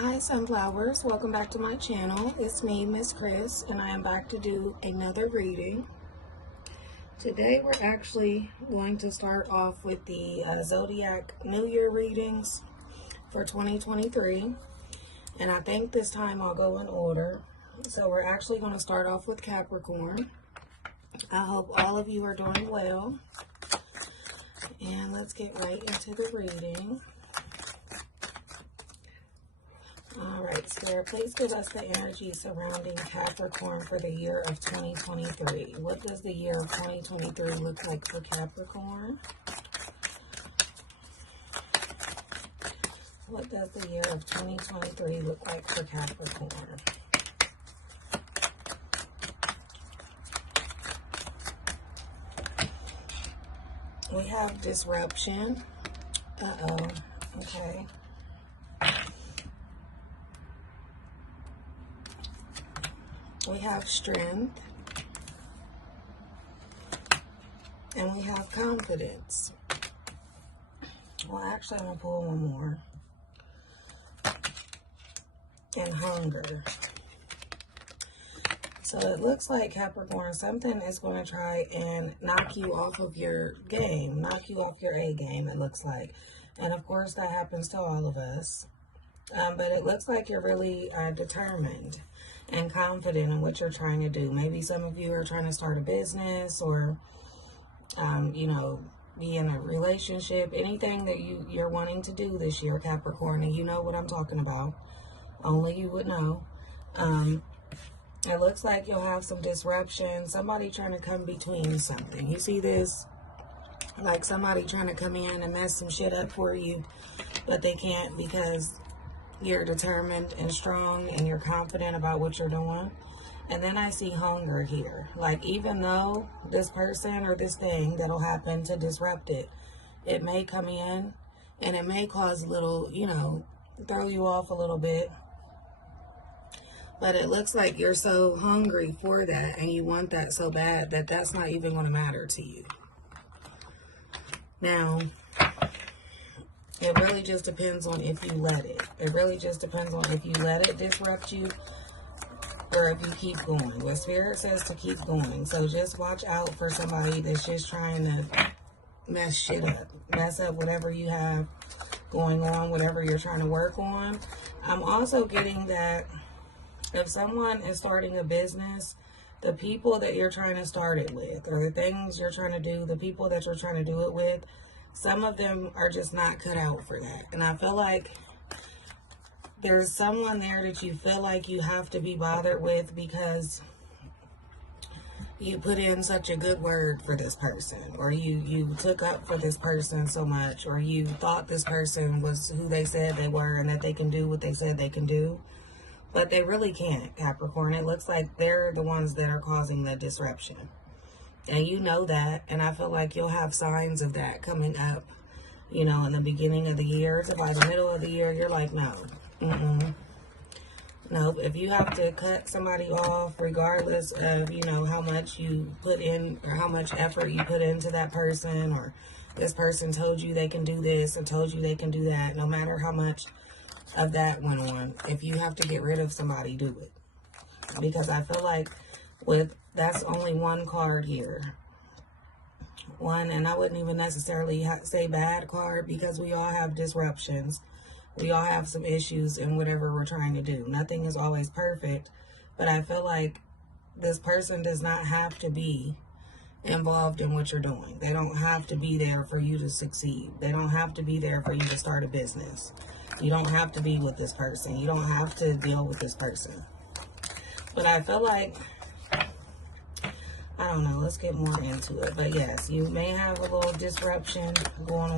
Hi sunflowers, welcome back to my channel. It's me, Miss Chris, and I am back to do another reading. Today we're actually going to start off with the Zodiac New Year readings for 2023. And I think this time I'll go in order. So we're actually going to start off with Capricorn. I hope all of you are doing well. And let's get right into the reading. Alright, Spirit, please give us the energy surrounding Capricorn for the year of 2023. What does the year of 2023 look like for Capricorn? What does the year of 2023 look like for Capricorn? We have disruption. Uh-oh. Okay. We have strength, and we have confidence. Well, actually, I'm going to pull one more. And hunger. So it looks like, Capricorn, something is going to try and knock you off of your game, knock you off your A game, it looks like. And of course, that happens to all of us. But it looks like you're really determined and confident in what you're trying to do. Maybe some of you are trying to start a business or, you know, be in a relationship. Anything that you're wanting to do this year, Capricorn, and you know what I'm talking about. Only you would know. It looks like you'll have some disruption. Somebody trying to come between something. You see this? Like somebody trying to come in and mess some shit up for you, but they can't because you're determined and strong and you're confident about what you're doing. And then I see hunger here. Like, even though this person or this thing that'll happen to disrupt it, it may come in and it may cause a little, you know, throw you off a little bit. But it looks like you're so hungry for that and you want that so bad that that's not even going to matter to you. Now, it really just depends on if you let it. It really just depends on if you let it disrupt you or if you keep going. But Spirit says to keep going. So just watch out for somebody that's just trying to mess shit up. Mess up whatever you have going on, whatever you're trying to work on. I'm also getting that if someone is starting a business, the people that you're trying to start it with, or the things you're trying to do, the people that you're trying to do it with, some of them are just not cut out for that. And I feel like there's someone there that you feel like you have to be bothered with because you put in such a good word for this person, or you took up for this person so much, or you thought this person was who they said they were and that they can do what they said they can do. But they really can't, Capricorn. It looks like they're the ones that are causing the disruption. And you know that, and I feel like you'll have signs of that coming up, you know, in the beginning of the year. So by the middle of the year, you're like, no. Nope. If you have to cut somebody off, regardless of, you know, how much you put in or how much effort you put into that person, or this person told you they can do this or told you they can do that, no matter how much of that went on, if you have to get rid of somebody, do it. Because I feel like that's only one card here. One, and I wouldn't even necessarily say bad card, because we all have disruptions. We all have some issues in whatever we're trying to do. Nothing is always perfect, but I feel like this person does not have to be involved in what you're doing. They don't have to be there for you to succeed. They don't have to be there for you to start a business. You don't have to be with this person. You don't have to deal with this person. But I feel like, I don't know, let's get more into it. But yes, you may have a little disruption going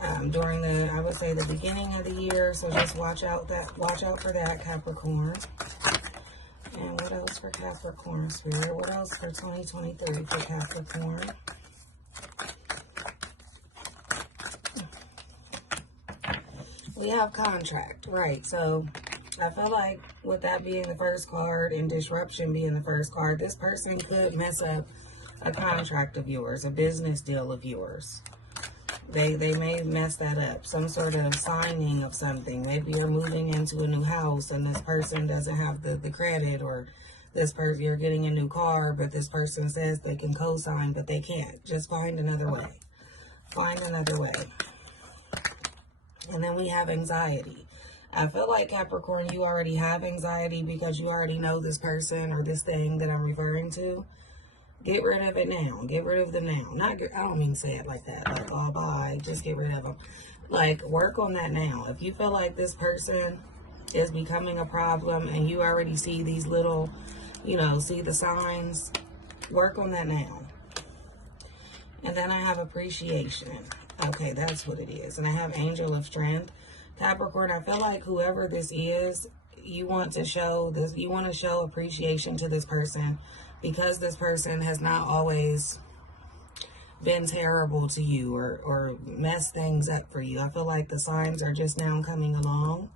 on during I would say the beginning of the year. So just watch out for that, Capricorn. And what else for Capricorn, Spirit? What else for 2023 for Capricorn? We have contract, right? So I feel like with that being the first card and disruption being the first card, this person could mess up a contract of yours, a business deal of yours. They may mess that up. Some sort of signing of something. Maybe you're moving into a new house and this person doesn't have the credit, or this person, you're getting a new car, but this person says they can co-sign, but they can't. Just find another way. Find another way. And then we have anxiety. I feel like, Capricorn, you already have anxiety because you already know this person or this thing that I'm referring to. Get rid of it now. Get rid of them now. I don't mean say it like that. Like, oh, bye. Just get rid of them. Like, work on that now. If you feel like this person is becoming a problem and you already see these little, you know, see the signs, work on that now. And then I have appreciation. Okay, that's what it is. And I have angel of strength. Capricorn, I feel like whoever this is, you want to show this, you want to show appreciation to this person, because this person has not always been terrible to you or messed things up for you. I feel like the signs are just now coming along,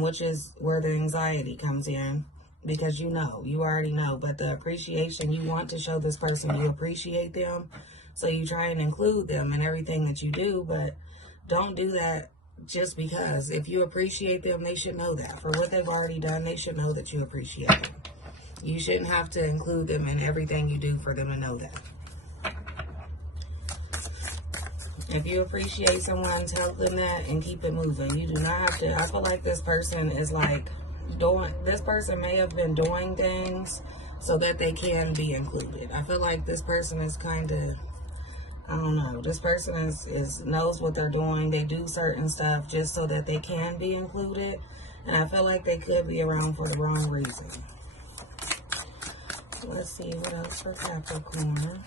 which is where the anxiety comes in, because you know, you already know. But the appreciation, you want to show this person you appreciate them, so you try and include them in everything that you do, but don't do that just because. If you appreciate them, they should know that. For what they've already done, they should know that you appreciate them. You shouldn't have to include them in everything you do for them to know that. If you appreciate someone, tell them that and keep it moving. You do not have to. I feel like this person is like this person may have been doing things so that they can be included. I feel like this person is kind of, I don't know. This person is knows what they're doing. They do certain stuff just so that they can be included. And I feel like they could be around for the wrong reason. Let's see what else for Capricorn.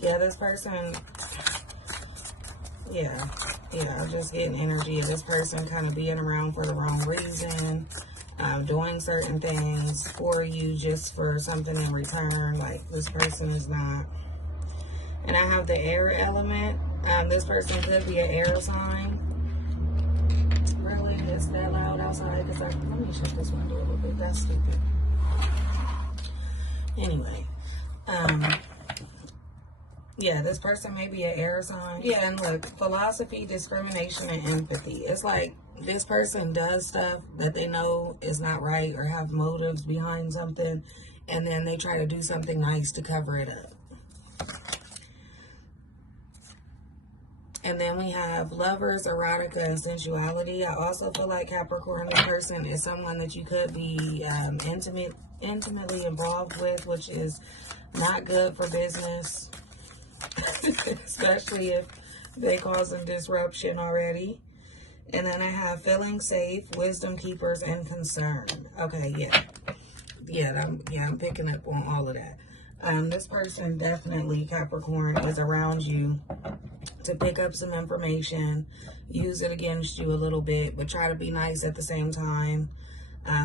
Yeah, this person, yeah, I'm just getting energy of this person kind of being around for the wrong reason, doing certain things for you just for something in return. Like, this person is not. And I have the air element. This person could be an air sign. Really, it's that loud outside? Because let me shut this window a little bit. That's stupid. Anyway, yeah, this person may be an air sign. Yeah, and look, philosophy, discrimination, and empathy. It's like this person does stuff that they know is not right or have motives behind something, and then they try to do something nice to cover it up. And then we have lovers, erotica, and sensuality. I also feel like, Capricorn, this person is someone that you could be intimately involved with, which is not good for business, especially if they causing disruption already. And then I have feeling safe, wisdom keepers, and concern. Okay, I'm picking up on all of that. This person definitely, Capricorn, is around you to pick up some information, use it against you a little bit, but try to be nice at the same time.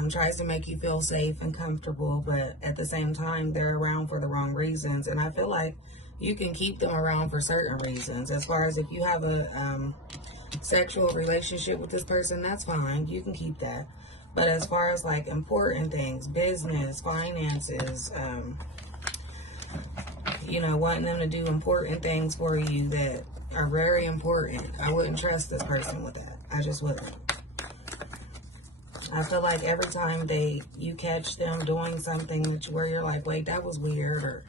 Tries to make you feel safe and comfortable, but at the same time, they're around for the wrong reasons. And I feel like you can keep them around for certain reasons. As far as if you have a sexual relationship with this person, that's fine. You can keep that. But as far as like important things, business, finances, you know, wanting them to do important things for you that are very important, I wouldn't trust this person with that. I just wouldn't. I feel like every time you catch them doing something where you're like, wait, that was weird, or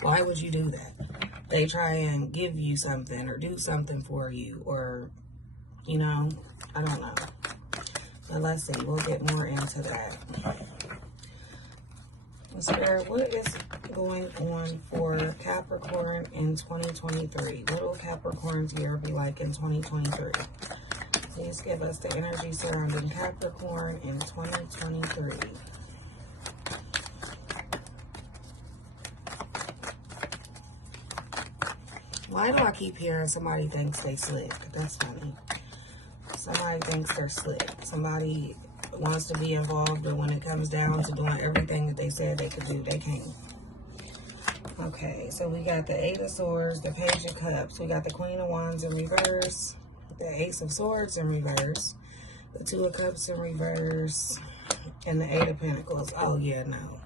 why would you do that? They try and give you something or do something for you, or, you know, I don't know. But let's see, we'll get more into that. Spirit, what is going on for Capricorn in 2023? What will Capricorn's year be like in 2023? Please give us the energy surrounding Capricorn in 2023. Why do I keep hearing somebody thinks they slick? That's funny. Somebody thinks they're slick. Somebody wants to be involved, but when it comes down to doing everything that they said they could do, they can't. Okay, so we got the Eight of Swords, the Page of Cups. We got the Queen of Wands in reverse, the Ace of Swords in reverse, the Two of Cups in reverse, and the Eight of Pentacles. Oh, yeah, no.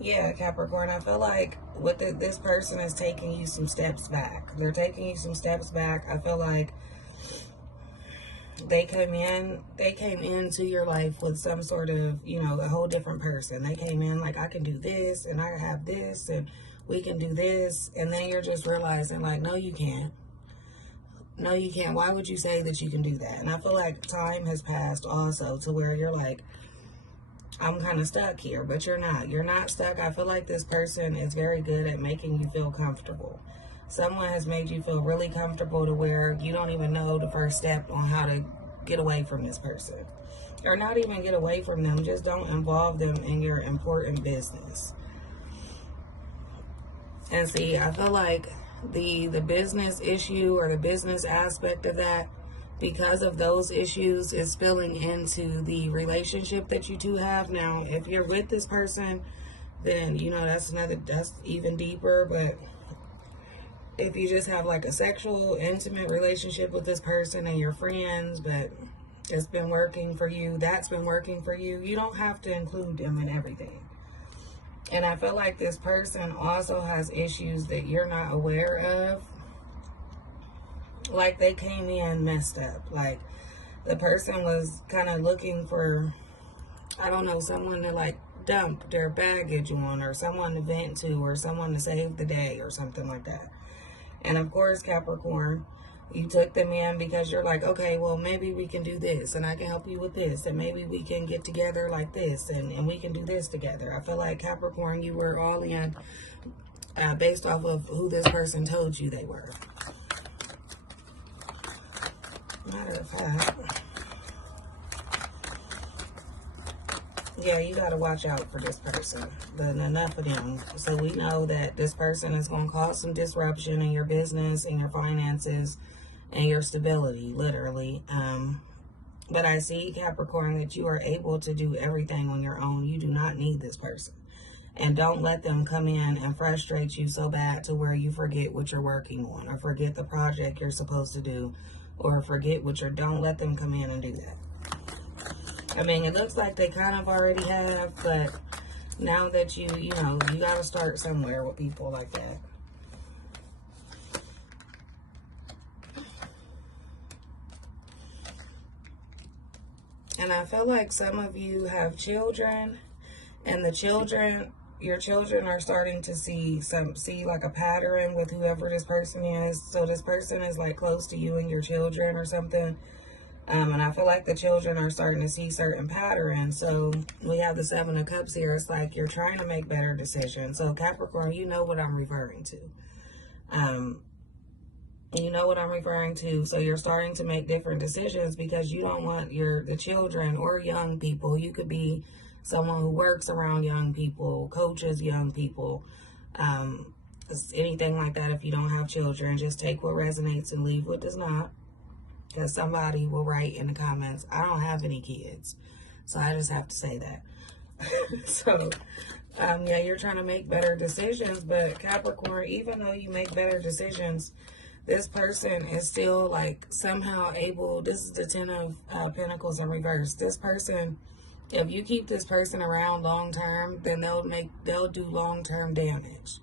Yeah, Capricorn, I feel like with this person is taking you some steps back. They're taking you some steps back. I feel like they came into your life with some sort of, you know, a whole different person. They came in like, I can do this and I have this and we can do this. And then you're just realizing like, no, you can't. No, you can't. Why would you say that you can do that? And I feel like time has passed also to where you're like, I'm kind of stuck here, but you're not. You're not stuck. I feel like this person is very good at making you feel comfortable. Someone has made you feel really comfortable to where you don't even know the first step on how to get away from this person. Or not even get away from them. Just don't involve them in your important business. And see, I feel like the business issue or the business aspect of that, because of those issues, is spilling into the relationship that you two have. Now, if you're with this person, then, you know, that's even deeper. But if you just have like a sexual, intimate relationship with this person and you're friends, but it's been working for you, that's been working for you, you don't have to include them in everything. And I feel like this person also has issues that you're not aware of. Like they came in messed up. Like the person was kind of looking for, I don't know, someone to like dump their baggage on, or someone to vent to, or someone to save the day, or something like that. And of course, Capricorn, you took them in because you're like, okay, well, maybe we can do this, and I can help you with this, and maybe we can get together like this, and we can do this together. I feel like Capricorn, you were all in based off of who this person told you they were. Matter of fact, yeah, you got to watch out for this person. But enough of them. So we know that this person is going to cause some disruption in your business, in your finances, and your stability, literally. But I see, Capricorn, that you are able to do everything on your own. You do not need this person. And don't let them come in and frustrate you so bad to where you forget what you're working on, or forget the project you're supposed to do, or forget what you're, don't let them come in and do that. I mean, it looks like they kind of already have, but now that you know, you got to start somewhere with people like that. And I feel like some of you have children, and the children, your children are starting to see like a pattern with whoever this person is. So this person is like close to you and your children or something. And I feel like the children are starting to see certain patterns. So we have the 7 of Cups here. It's like you're trying to make better decisions. So Capricorn, you know what I'm referring to. You know what I'm referring to. So you're starting to make different decisions because you don't want the children or young people. You could be someone who works around young people, coaches young people, anything like that. If you don't have children, just take what resonates and leave what does not. Because somebody will write in the comments, I don't have any kids. So I just have to say that. So, yeah, you're trying to make better decisions. But Capricorn, even though you make better decisions, this person is still like somehow able, this is the 10 of Pentacles in reverse. This person, if you keep this person around long term, then they'll do long term damage.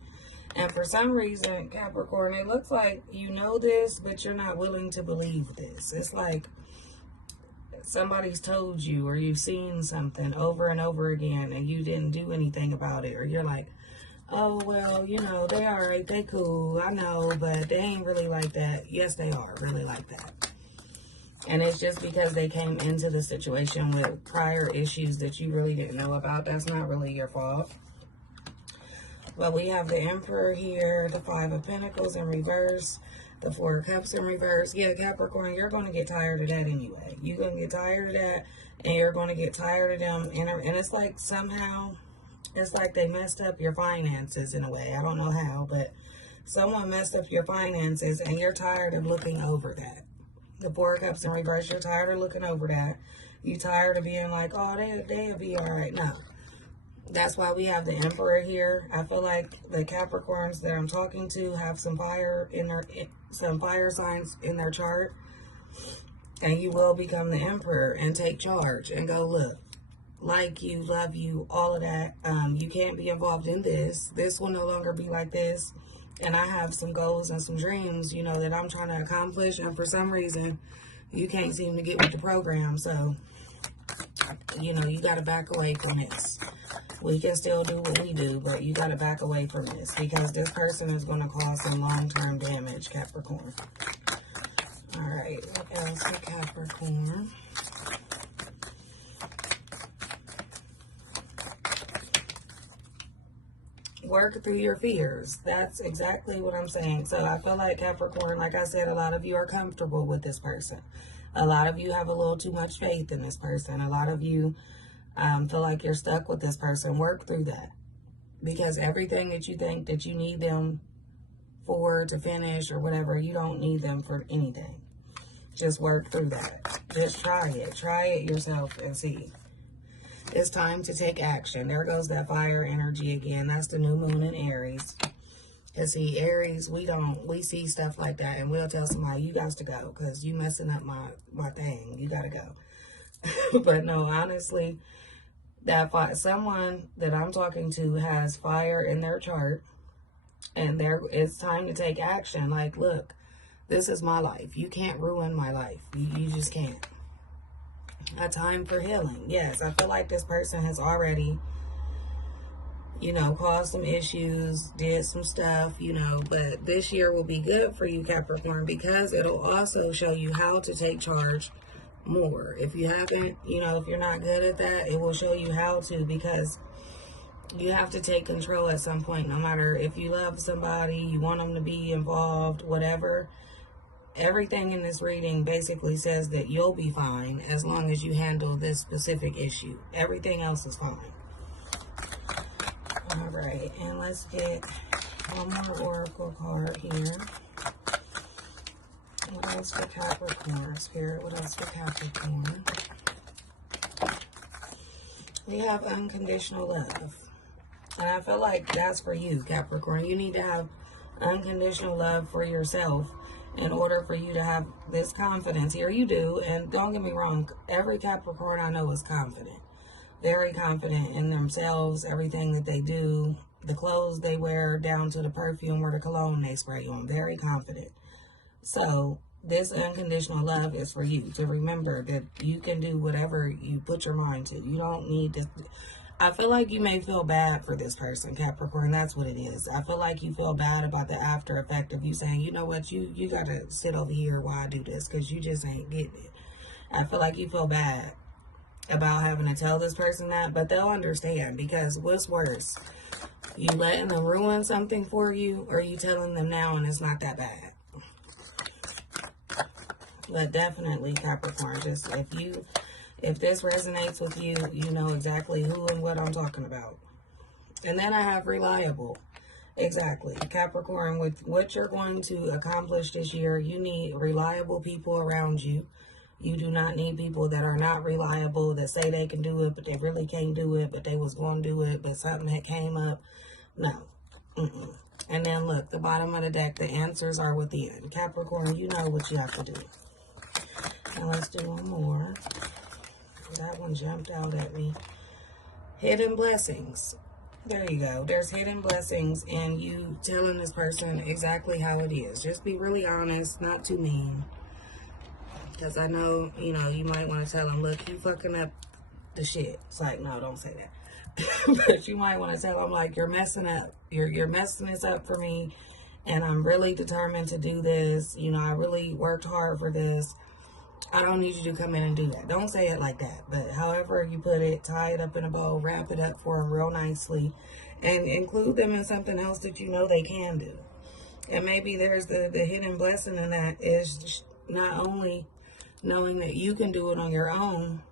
And for some reason, Capricorn, it looks like you know this, but you're not willing to believe this. It's like somebody's told you, or you've seen something over and over again and you didn't do anything about it. Or you're like, oh, well, you know, they all right, they cool, I know, but they ain't really like that. Yes, they are really like that. And it's just because they came into the situation with prior issues that you really didn't know about. That's not really your fault. But we have the Emperor here, the 5 of Pentacles in reverse, the 4 of Cups in reverse. Yeah, Capricorn, you're going to get tired of that anyway. You're going to get tired of that, and you're going to get tired of them. And it's like somehow, it's like they messed up your finances in a way. I don't know how, but someone messed up your finances, and you're tired of looking over that. The 4 of Cups in reverse, you're tired of looking over that. You're tired of being like, oh, they'll be all right. No. That's why we have the Emperor here. I feel like the Capricorns that I'm talking to have some fire signs in their chart. And you will become the Emperor and take charge and go, look, like you, love you, all of that. You can't be involved in this. This will no longer be like this. And I have some goals and some dreams, you know, that I'm trying to accomplish. And for some reason, you can't seem to get with the program. So, you know, you got to back away from this. We can still do what we do, but you got to back away from this because this person is going to cause some long-term damage, Capricorn. All right, what else for Capricorn? Work through your fears. That's exactly what I'm saying. So I feel like Capricorn, like I said, a lot of you are comfortable with this person. A lot of you have a little too much faith in this person. A lot of you feel like you're stuck with this person. Work through that. Because everything that you think that you need them for to finish or whatever, you don't need them for anything. Just work through that. Just try it. Try it yourself and see. It's time to take action. There goes that fire energy again. That's the new moon in Aries. And see, Aries, we see stuff like that and we'll tell somebody, you got to go because you messing up my thing. You got to go. But no, honestly, someone that I'm talking to has fire in their chart and it's time to take action. Like, look, this is my life. You can't ruin my life. You just can't. A time for healing. Yes, I feel like this person has already, you know, caused some issues, did some stuff, you know, but this year will be good for you, Capricorn, because it'll also show you how to take charge more. If you haven't, you know, if you're not good at that, it will show you how to, because you have to take control at some point, no matter if you love somebody, you want them to be involved, whatever. Everything in this reading basically says that you'll be fine as long as you handle this specific issue. Everything else is fine. All right, and let's get one more oracle card here. What else for Capricorn? Spirit, what else for Capricorn? We have unconditional love. And I feel like that's for you, Capricorn. You need to have unconditional love for yourself in order for you to have this confidence. Here you do, and don't get me wrong, every Capricorn I know is confident. Very confident in themselves, everything that they do, the clothes they wear, down to the perfume or the cologne they spray on. Very confident. So this unconditional love is for you to remember that you can do whatever you put your mind to. You don't need to. I feel like you may feel bad for this person, Capricorn. That's what it is. I feel like you feel bad about the after effect of you saying, you know what, you got to sit over here while I do this because you just ain't getting it. I feel like you feel bad about having to tell this person that, but they'll understand, because what's worse, you letting them ruin something for you, or you telling them now and it's not that bad? But definitely, Capricorn, just if this resonates with you, you know exactly who and what I'm talking about. And then I have reliable. Exactly. Capricorn, with what you're going to accomplish this year, you need reliable people around you. You do not need people that are not reliable, that say they can do it, but they really can't do it, but they was going to do it, but something had came up. No. And then look, the bottom of the deck, the answers are within. Capricorn, you know what you have to do. Now let's do one more. That one jumped out at me. Hidden blessings. There you go. There's hidden blessings, and you telling this person exactly how it is. Just be really honest, not too mean. Because I know, you know, you might want to tell them, look, you fucking up the shit. It's like, no, don't say that. But you might want to tell them, like, you're messing up. You're messing this up for me, and I'm really determined to do this. You know, I really worked hard for this. I don't need you to come in and do that. Don't say it like that. But however you put it, tie it up in a bow, wrap it up for them real nicely, and include them in something else that you know they can do. And maybe there's the hidden blessing in that is not only knowing that you can do it on your own,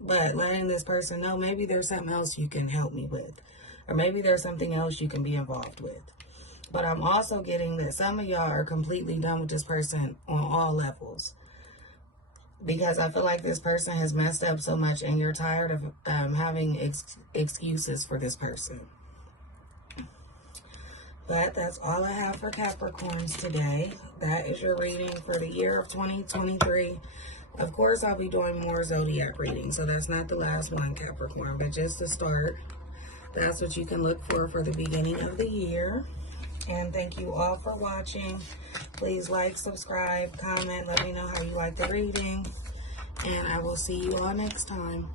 but letting this person know maybe there's something else you can help me with. Or maybe there's something else you can be involved with. But I'm also getting that some of y'all are completely done with this person on all levels. Because I feel like this person has messed up so much and you're tired of having excuses for this person. But that's all I have for Capricorns today. That is your reading for the year of 2023. Of course, I'll be doing more zodiac readings, so that's not the last one, Capricorn, but just to start, that's what you can look for the beginning of the year. And thank you all for watching. Please like, subscribe, comment, let me know how you like the reading, and I will see you all next time.